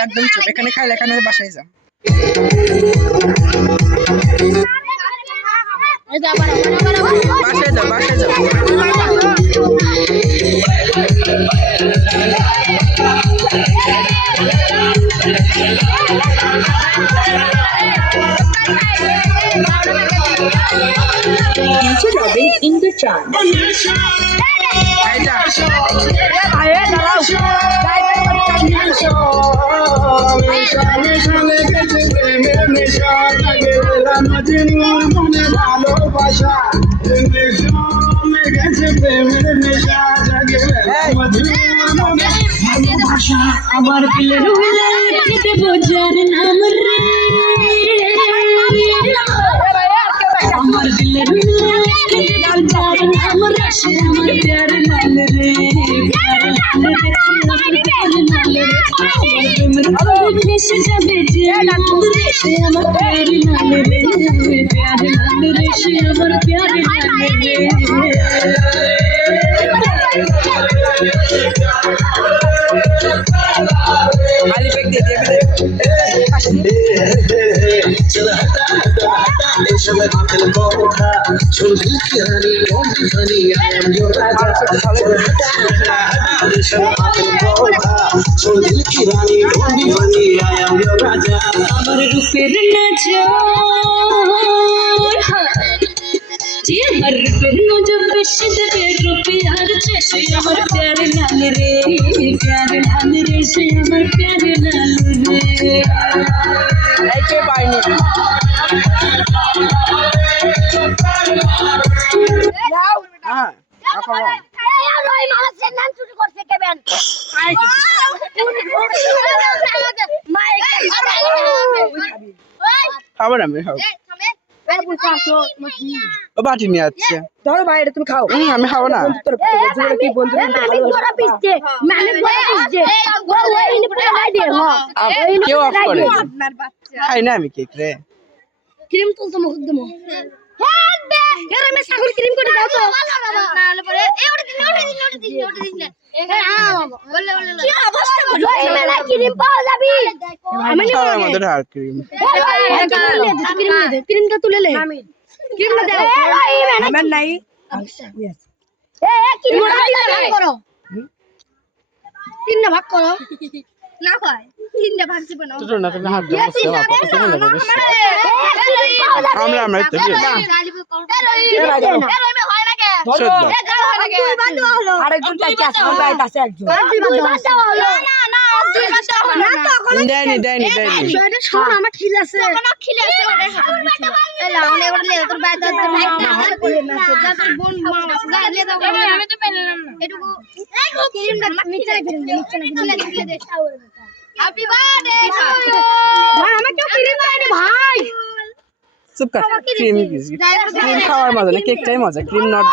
একদম চুপ এখানে খাইলে এখানে বাসায় যাও বাসায় যাও in the chart. আমার পিলের খেতে বোঝার নাম রে আমার দিলের খেতে বোঝার নাম রে আমার প্যার লাল রে প্যার লাল রে প্যার লাল রে আমার ভেসে যাবে যে আনন্দ রে সে আমার প্যার লাল রে প্যার লাল রে সে আমার প্যার লাল রে আমার রূপের নজর আমার রূপের নজর বেশি দেবে রূপে আর সে আমার প্যার লাল রে প্যার লাল রে সে আমার প্যার লাল রে খাবার আমি খাও বাটি নিয়ে যাচ্ছে ধরো ভাই এটা তুমি খাও আমি খাবো না কি বন্ধু কেউ অফ করে খাই না আমি কেক রে ক্রিম তুলতো মুখ দেবো ছাগল ক্রিম করে দাও তো ক্রিমটা তুলে নে ক্রিমটা নাই তিনটা ভাগ করো না হয় তিনটা ভাগ দিবে না তো না তুমি হাত দাও আমরা আমরা তো আরেকজন চাইছে আসল ভাই কাছে একজন দেয়নি শোন আমার খিল আছে ভাই চুপ কর ক্রিম খাওয়ার মজা না কেকটাই মজা cream not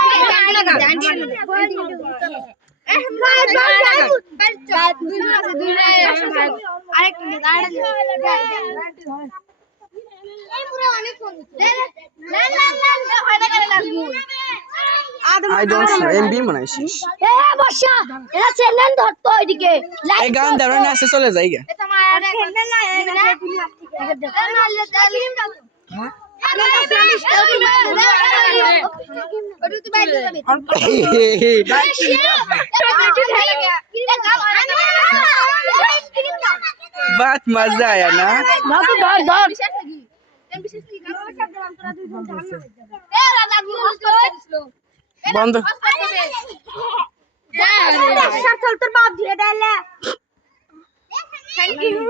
I don't know. MB মনে হয় শেষ। বর্ষা এরা চ্যানেল ধরতো ওইদিকে এই গান দাও না আসে চলে যাই গে। बात मजा आया ना बंद थैंक यू